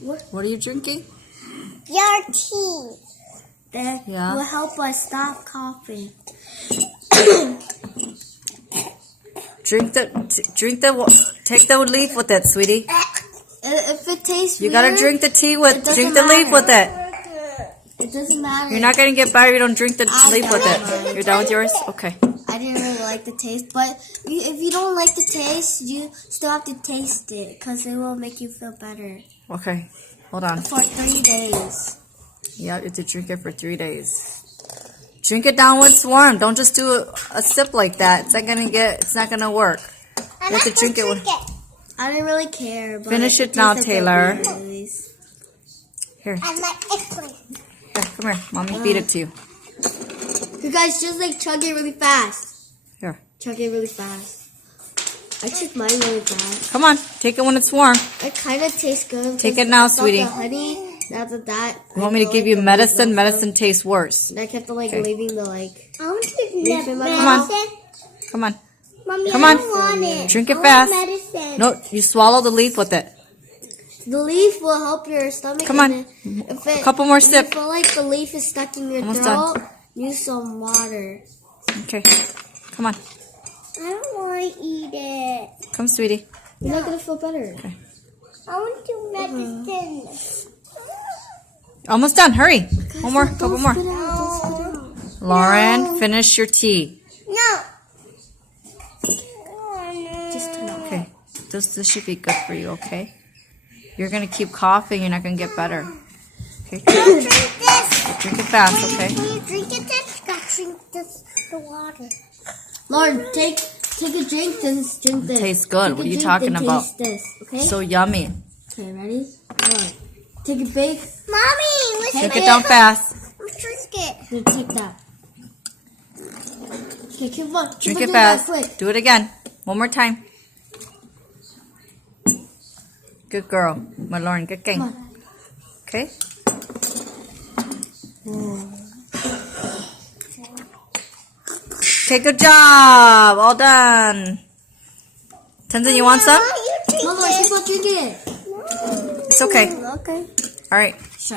What are you drinking? Your tea. That will help us stop coughing. Take the leaf with it, sweetie. If it tastes You weird, gotta drink the tea with, drink the matter. leaf with it. It doesn't matter. You're not gonna get better if you don't drink the leaf with it. Mine. You're done with yours? Okay. I didn't really like the taste, but if you don't like the taste, you still have to taste it because it will make you feel better. Okay. Hold on. For 3 days. Yeah, you have to drink it for 3 days. Drink it down when it's warm. Don't just do a sip like that. It's not gonna work. You have to drink it with. I didn't really care. But Finish it now, Taylor. Here. I like ice cream. Here, come here. Mommy feed it to you. You guys just like chug it really fast. Here. Chug it really fast. I took mine really fast. Come on. Take it when it's warm. It kind of tastes good. Take it now, I thought sweetie. The honey. After that, You want me to give you medicine? Medicine tastes worse. And I kept leaving the I want to drink leaf in my Come mouth. on. Come on. Mommy, Come I on. don't want it. Drink it I fast. want medicine. No, you swallow the leaf with it. The leaf will help your stomach. Come on. A couple more If you sips. feel like the leaf is stuck in your Almost throat, done. use some water. Okay. Come on. I don't want to eat it. Come, sweetie. You're not gonna feel better. Okay. I want to medicine. Almost done. Hurry. One more. Couple more. No. Lauren, finish your tea. No. Just turn off. Okay. This should be good for you, okay? You're going to keep coughing. You're not going to get better. Okay. Don't drink this. Drink it fast, okay? When you drink it, then you gotta drink this, the water. Lauren, take a drink, then drink this. Tastes good. Take What a are you drink, talking then about? Taste this, okay? So yummy. Okay, ready? One. Take a big. Mommy, let's Take drink it down fast. Let's drink it. Then take that. Okay, keep on. Keep Drink on it doing that fast. quick. Do it again. One more time. Good girl. My Lauren, good game. Come on. Okay? Okay, good job. All done. Tenzin, you want some? You drink Mama, keep on drinking it. It's okay. Okay. All right.